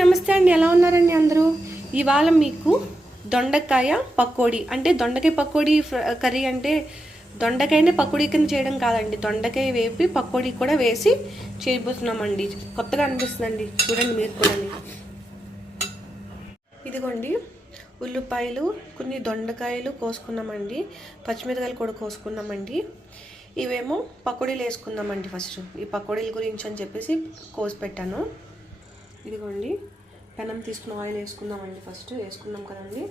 నమస్తే అండి, ఎలా ఉన్నారండి అందరూ? ఇవాళ మీకు దొండకాయ పకోడీ అంటే దొండకాయ పకోడీ కర్రీ అంటే దొండకాయనే పకోడీ కింద చేయడం కాదండి, దొండకాయ వేపి పకోడీ కూడా వేసి చేయబోతున్నామండి. కొత్తగా అనిపిస్తుందండి, చూడండి మీరు కూడా. ఇదిగోండి ఉల్లిపాయలు, కొన్ని దొండకాయలు కోసుకున్నామండి, పచ్చిమిరకాయలు కూడా కోసుకున్నామండి. ఇవేమో పకోడీలు వేసుకుందామండి. ఫస్ట్ ఈ పకోడీల గురించి అని చెప్పేసి కోసి పెట్టాను. ఇదిగోండి పెనం తీసుకుని ఆయిల్ వేసుకుందామండి. ఫస్ట్ వేసుకుందాం కదండి,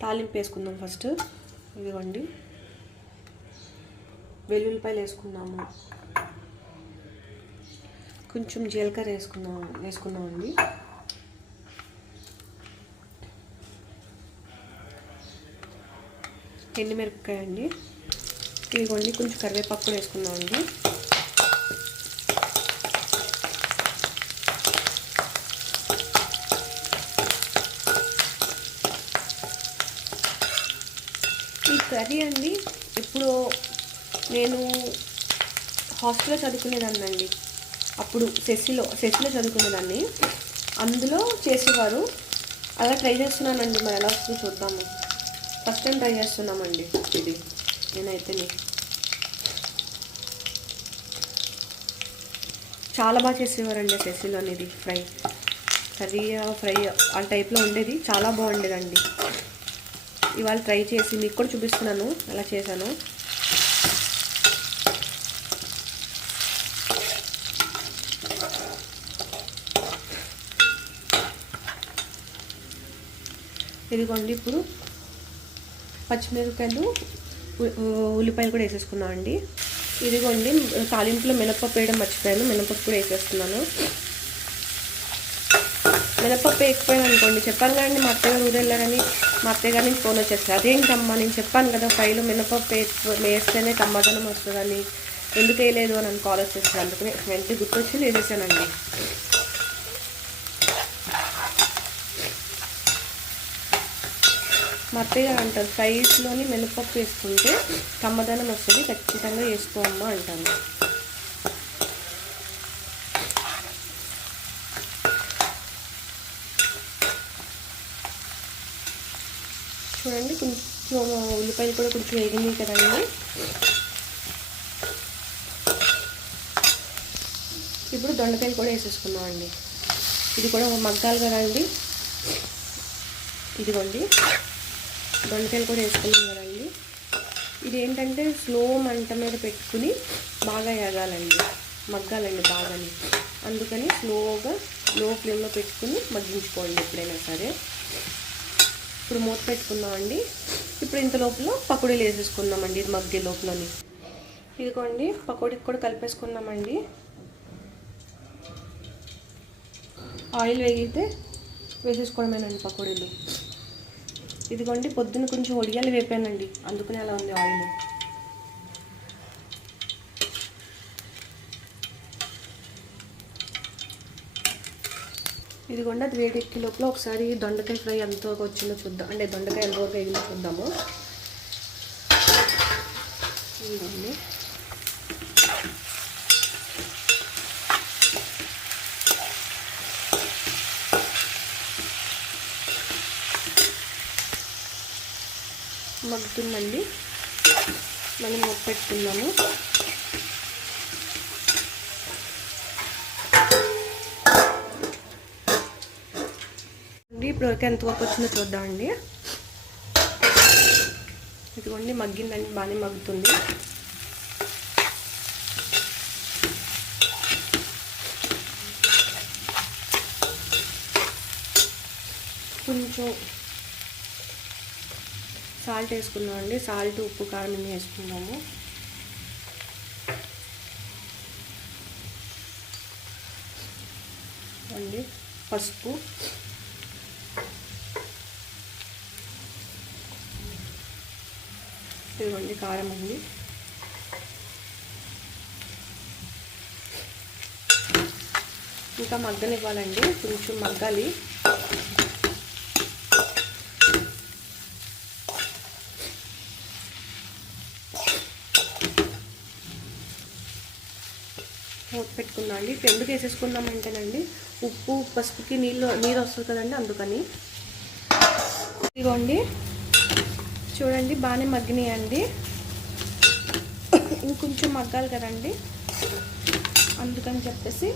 తాలింపు వేసుకుందాం ఫస్ట్. ఇదిగోండి వెల్లుల్లిపాయలు వేసుకుందాము, కొంచెం జీలకర్ర వేసుకుందామండి. ఎండుమిరపకాయ అండి. ఇదిగోండి కొంచెం కరివేపాకు కూడా వేసుకుందామండి. ఈ కర్రీ అండి ఇప్పుడు నేను హాస్టల్లో చదువుకునేదాన్ని, అప్పుడు సెస్సిలో చదువుకునేదాన్ని, అందులో చేసేవారు. అలా ట్రై చేస్తున్నానండి, మరి ఎలా వస్తుందో చూద్దాము. ఫస్ట్ టైం ట్రై చేస్తున్నామండి ఇది నేనైతే. చాలా బాగా చేసేవారండి సెస్సిలో అనేది. ఫ్రై ఆ టైప్లో ఉండేది, చాలా బాగుండేదండి. ఇవాళ ట్రై చేసి మీకు కూడా చూపిస్తున్నాను ఎలా చేశాను. ఇదిగోండి ఇప్పుడు పచ్చిమిరపకాయలు, ఉల్లిపాయలు కూడా వేసేసుకున్నామండి. ఇదిగోండి తాలింపులో మినపప్పు వేయడం మర్చిపోయాను, మినపప్పు కూడా వేసేస్తున్నాను. మినపప్పు వేయకపోయాను అనుకోండి, చెప్పాను కదండి మా అత్తయ్య గారు ఊరు వెళ్ళారని, మా అత్తయ్య గారి నుంచి ఫోన్ వచ్చేస్తారు. అదేంటమ్మా నేను చెప్పాను కదా ఫ్రైలో మినపప్పు వేస్తేనే కమ్మదనం వస్తుందని, ఎందుకు వేయలేదు అని నన్ను కాల్ వచ్చేస్తారు. అందుకని వెంటనే గుర్తొచ్చి వేసేసానండి. మా అత్తయ్య గారు అంటారు ఫ్రైస్లోని మినపప్పు వేసుకుంటే కమ్మదనం వస్తుంది, ఖచ్చితంగా వేసుకోమ్మా అంటాను. చూడండి కొంచెం ఉల్లిపాయలు కూడా కొంచెం వేగింది కదండి. ఇప్పుడు దొండకాయలు కూడా వేసేసుకున్నామండి. ఇది కూడా మగ్గాలి కదండి. ఇదిగోండి దొండకాయలు కూడా వేసుకున్నాం కదండి. ఇది ఏంటంటే స్లో మంట మీద పెట్టుకుని బాగా ఎగాలండి, మగ్గాలండి బాగాని. అందుకని స్లోగా లో ఫ్లేమ్లో పెట్టుకుని మగ్గించుకోండి ఎప్పుడైనా సరే. ఇప్పుడు మూత పెట్టుకుందామండి. ఇప్పుడు ఇంత లోపల పకోడీలు వేసేసుకుందామండి, ఇది మగ్గే లోపలని. ఇదిగోండి పకోడీకి కూడా కలిపేసుకున్నామండి. ఆయిల్ వేగితే వేసేసుకోవడమేనండి పకోడీలు. ఇదిగోండి పొద్దున్న కొంచెం ఒడియాలు వేపానండి, అందుకనే అలా ఉంది ఆయిల్. ఇదిగోండి అది వేడెక్కి లోపల ఒకసారి దొండకాయ ఫ్రై ఎంత వచ్చిందో చూద్దాం, అంటే దొండకాయ ఎంతవరకు వేగిందో చూద్దాము. ఇదిగోండి మగ్గుతుందండి, మనం మూత పెట్టుకుందాము. ఇప్పుడు ఎంతవరకు వచ్చిందో చూద్దామండి. ఇదిగోండి మగ్గిందండి, బాగానే మగ్గుతుంది. కొంచెం సాల్ట్ వేసుకుందామండి, సాల్ట్ ఉప్పు కారం అన్నీ వేసుకుందాము. అండి పసుపు, ఇదిగోండి కారం అండి. ఇంకా మగ్గనివ్వాలండి, కొంచెం మగ్గాలి. మూత పెట్టుకుందాం అండి. ఇప్పుడు ఎందుకు వేసేసుకుందామంటేనండి ఉప్పు పసుపుకి నీరు వస్తుంది కదండి, అందుకని. ఇదిగోండి చూడండి బాగానే మగ్గినాయండి. ఇంకొంచెం మగ్గాలి కదండి, అందుకని చెప్పేసి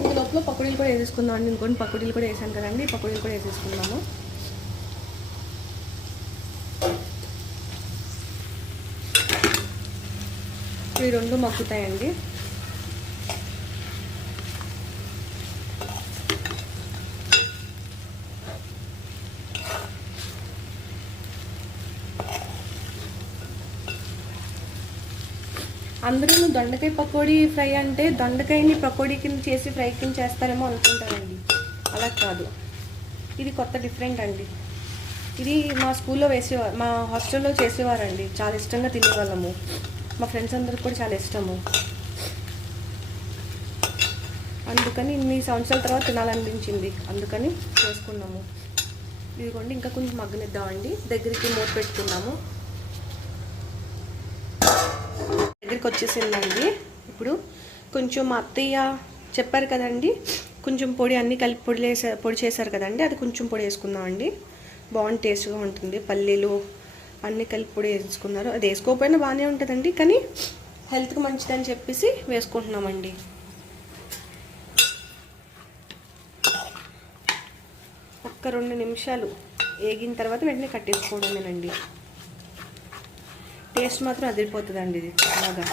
ఇంక లోపల పకోడీలు కూడా వేసేసుకుందాం అండి. ఇంకొన్ని పకోడీలు కూడా వేసాను కదండి, పకోడీలు కూడా వేసేసుకుందాము. ఈ రెండు మగ్గుతాయండి. అందరూ దొండకాయ పకోడీ ఫ్రై అంటే దొండకాయని పకోడీ కింద చేసి ఫ్రై కింద చేస్తారేమో అనుకుంటారండి. అలా కాదు, ఇది కొత్త డిఫరెంట్ అండి. ఇది మా స్కూల్లో వేసేవారు, మా హాస్టల్లో చేసేవారండి. చాలా ఇష్టంగా తినేవాళ్ళము. మా ఫ్రెండ్స్ అందరికి కూడా చాలా ఇష్టము. అందుకని ఇన్ని సంవత్సరాల తర్వాత తినాలనిపించింది, అందుకని చేసుకున్నాము. ఇదిగోండి ఇంకా కొంచెం మగ్గనిద్దామండి. దగ్గరికి మూత పెట్టుకున్నాము. దగ్గరికి వచ్చేసిందండి. ఇప్పుడు కొంచెం మా అత్తయ్య చెప్పారు కదండి, కొంచెం పొడి అన్నీ కలిపి పొడి చేశారు కదండి, అది కొంచెం పొడి వేసుకుందామండి. బాగుంది, టేస్ట్గా ఉంటుంది. పల్లీలు అన్నీ కలిపి పొడి వేసుకున్నారు. అది వేసుకోకపోయినా బాగానే ఉంటుందండి, కానీ హెల్త్కి మంచిదని చెప్పేసి వేసుకుంటున్నామండి. ఒక్క 2 నిమిషాలు వేగిన తర్వాత వెంటనే కట్టేసుకోవడమేనండి. టేస్ట్ మాత్రం అదిరిపోతుందండి ఇది బాగా.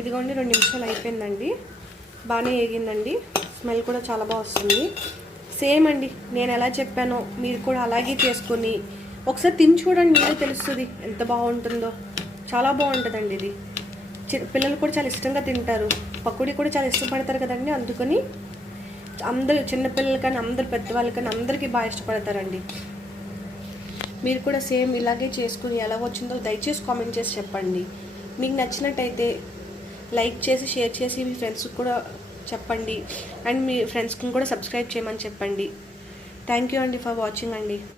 ఇదిగోండి 2 నిమిషాలు అయిపోయిందండి. బాగానే వేగిందండి. స్మెల్ కూడా చాలా బాగా వస్తుంది. సేమ్ అండి, నేను ఎలా చెప్పానో మీరు కూడా అలాగే చేసుకొని ఒకసారి తిని చూడండి, మీరే తెలుస్తుంది ఎంత బాగుంటుందో. చాలా బాగుంటుందండి ఇది. పిల్లలు కూడా చాలా ఇష్టంగా తింటారు. పకోడీ కూడా చాలా ఇష్టపడతారు కదండి, అందుకని అందరు చిన్నపిల్లలు కానీ అందరు పెద్దవాళ్ళు కానీ అందరికీ బాగా ఇష్టపడతారండి. మీరు కూడా సేమ్ ఇలాగే చేసుకుని ఎలా వచ్చిందో దయచేసి కామెంట్ చేసి చెప్పండి. మీకు నచ్చినట్టయితే లైక్ చేసి షేర్ చేసి మీ ఫ్రెండ్స్కి కూడా చెప్పండి. అండ్ మీ ఫ్రెండ్స్కి కూడా సబ్స్క్రైబ్ చేయమని చెప్పండి. థ్యాంక్ యూ అండి ఫర్ వాచింగ్ అండి.